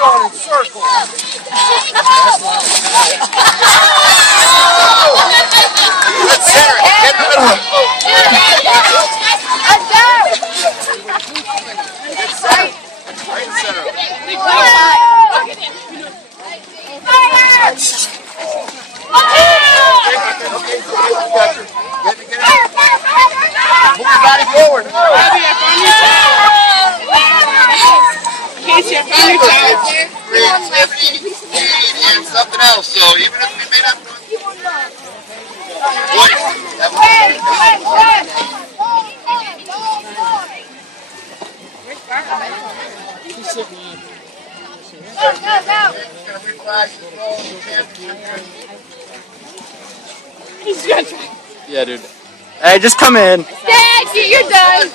going in circles. Let's center it. Get in the middle of the boat. Let's go. Get center. Right in center. Move your body forward. Creativity and something else. So even if we may not do it, voice. He's gonna try. Yeah, dude. Hey, just come in. Thank you, you're done.